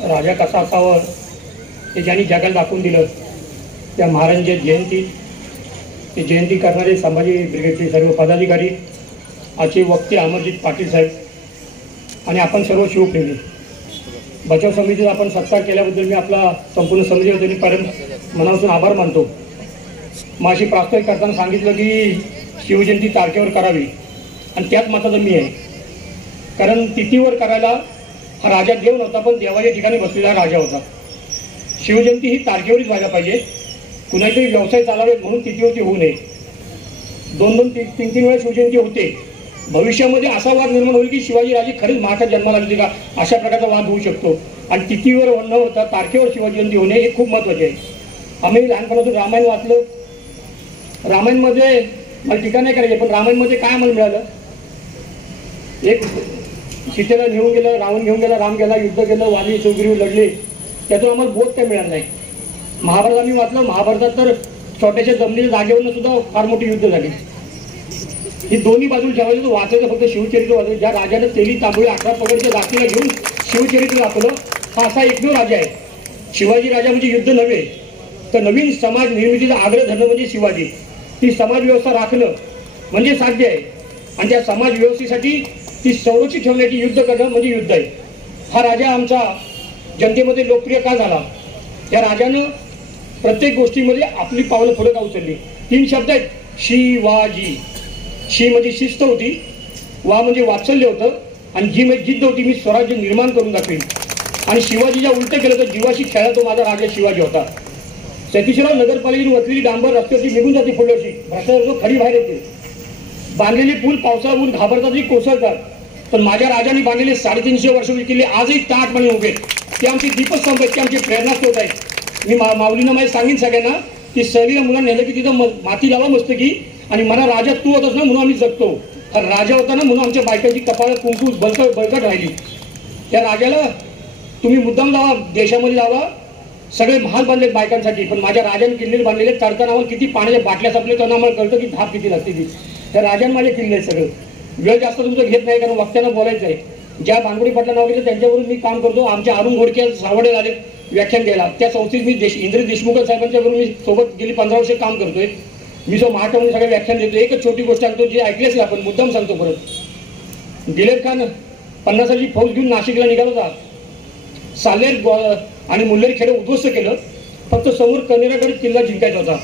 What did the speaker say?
राजा कसा असावा ते ज्यांनी जगाला दाखवून दिलं, त्या महाराजांच्या जयंती ते जयंती करणारे संभाजी ब्रिगेडचे सर्व पदाधिकारी, आजचे वक्ते अमरजीत पाटील साहेब आणि आपण सर्व शिवप्रेमी, बचाव समितीचा आपण सत्कार केल्याबद्दल मी आपला संपूर्ण समिती वतीने परत मनापासून आभार मानतो. माझी प्रास्ताविक करताना सांगितलं की शिवजयंती तारखेवर करावी आणि त्याच मताचा मी आहे. कारण तिथीवर करायला हा राजा देव नव्हता, पण देवाच्या ठिकाणी बसलेला राजा होता. शिवजयंती ही तारखेवरच व्हायला पाहिजे. कुणातरी व्यवसाय चालावेत म्हणून तिथीवरती होऊ नये. 2-2, 3-3 वेळा शिवजयंती होते. भविष्यामध्ये असा वाद निर्माण होईल की शिवाजी राजे खरेच महाराष्ट्रात जन्माला आले का, अशा प्रकारचा वाद होऊ शकतो. आणि तिथीवर न होता तारखेवर शिवजयंती होणे हे खूप महत्त्वाचे आहे. आम्ही लहानपणापासून रामायण वाचलं. रामायणमध्ये मला टीका नाही करायची, पण रामायणमध्ये काय आम्हाला मिळालं? एक सीतेला घेऊन गेलं, रावण घेऊन गेला, राम गेला, युद्ध केलं, वाली सुग्रीव लढले, त्यातून आम्हाला बोध काय मिळालं नाही. महाभारत आम्ही वाचलं. महाभारतात तर छोट्याशा जमिनीच्या जागेवरनं सुद्धा फार मोठी युद्ध झाली. ही दोन्ही बाजूला ठेवायचं. तर वाचायचं फक्त शिवचरित्र वाचायचं. ज्या राजाने तेली तांबोळी 18 पगडच्या दाखीला घेऊन शिवचरित्र दाखवलं, हा असा एकमेव राजा आहे. शिवाजी राजा म्हणजे युद्ध नव्हे, तर नवीन समाज निर्मितीचा आग्रह धरणं म्हणजे शिवाजी. ती समाज व्यवस्था राखणं म्हणजे साध्य आहे. आणि त्या समाज व्यवस्थेसाठी ती संरक्षित ठेवण्याची युद्ध करणं म्हणजे युद्ध आहे. हा राजा आमचा जनतेमध्ये लोकप्रिय का झाला? या राजानं प्रत्येक गोष्टीमध्ये आपली पावलं पुढे का उचलली? 3 शब्द आहेत: शिवाजी. शी म्हणजे शिस्त होती, वा म्हणजे वात्सल्य होतं, आणि जी म्हणजे जिद्द होती, मी स्वराज्य निर्माण करून दाखवेन. आणि शिवाजीच्या उलटं केलं तर जीवाशी खेळा तो माझा राजा शिवाजी होता. सतीशराव नगरपालिकेने वचलेली डांबर रस्त्यावरती निघून जाते पुढल्याशी, भ्रष्टाचार खडी बाहेर येते. बांधलेले पूल पावसाळ्याहून घाबरतात तरी कोसळतात. पण माझ्या राजाने बांधलेले 350 वर्ष किल्ले आजही ताटपणे उभे. ते आमचे दीपस्तंभ आहेत, ते आमचे प्रेरणास्रोत आहेत. मी माऊलीनं माझी सांगेन सगळ्यांना की सहलीला मुलांना नेलं की तिथं माती लावा मस्त की, आणि मला राजा तू होतास ना म्हणून आम्ही जगतो. कारण राजा होता ना म्हणून आमच्या बायकांची कपाळ कुंकू बळकट राहिली. त्या राजाला तुम्ही मुद्दाम जावा, देशामध्ये जावा, सगळे महाल बांधलेत बायकांसाठी. पण माझ्या राजाने किल्ले बांधलेले, चढताना आम्हाला किती पाण्याच्या बाटल्या सापले त्यांना आम्हाला कळतं की धाप किती लागते ती. त्या राजाने माझे किल्ले आहेत सगळं. वेळ जास्त तुमचं घेत नाही, कारण वक्त्यांना बोलायचं आहे. ज्या भानगडी पाटला नाव घेतलं त्यांच्यावरून मी काम करतो. आमच्या अरुण घोडके सावडे झाले व्याख्यान द्यायला. त्या संस्थेत मी इंद्रित देशमुख साहेबांच्यावरून मी सोबत गेली 15 वर्ष काम करतोय. मी जो महाराष्ट्रामध्ये सगळे व्याख्यान देतो. एकच छोटी गोष्ट सांगतो, जी ऐकलीच आपण मुद्दाम सांगतो परत. दिलेर खान 50ची फौज घेऊन नाशिकला निघाला होता. सालेर आणि मुल्लेर खेडे उद्ध्वस्त केलं. फक्त समोर कनेराकडे किल्ला जिंकायचा होता.